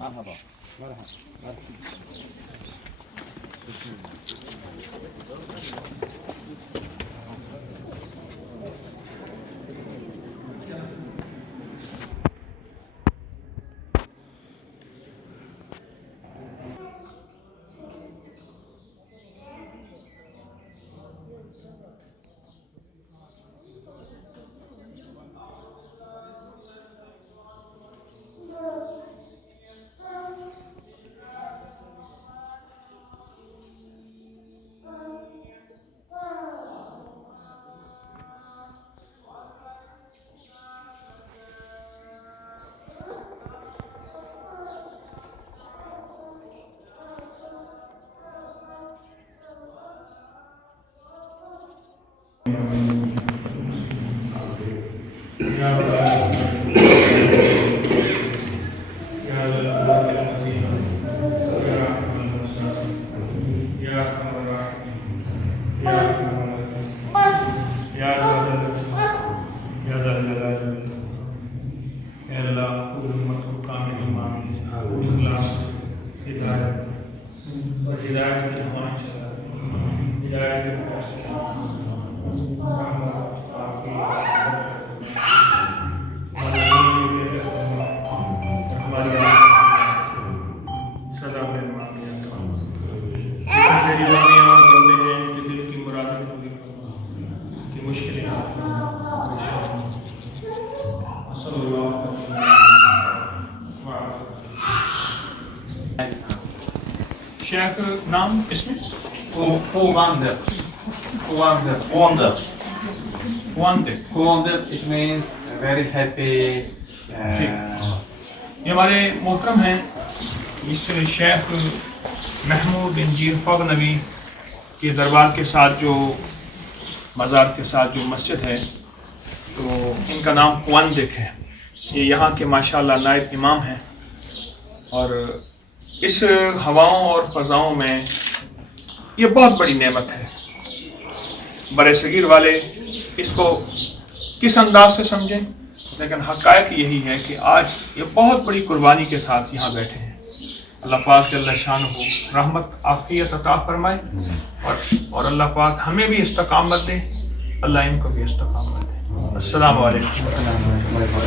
مرحبا شیخ نام اس میں Kuwander, it means very happy. یہ ہمارے محترم ہیں اس شیخ محمود انجیر فغ نبی کے دربار کے ساتھ جو مزار کے ساتھ جو مسجد ہے تو ان کا نام کوندک ہے. یہ یہاں کے ماشاءاللہ نائب امام ہیں اور اس ہواؤں اور فضاؤں میں یہ بہت بڑی نعمت ہے. برے صغیر والے اس کو کس انداز سے سمجھیں لیکن حقائق یہی ہے کہ آج یہ بہت بڑی قربانی کے ساتھ یہاں بیٹھے ہیں. اللہ پاک جل شانہ رحمت عافیت عطا فرمائے اور اللہ پاک ہمیں بھی استقامت دے, اللہ ان کو بھی استقامت دے. السلام علیکم.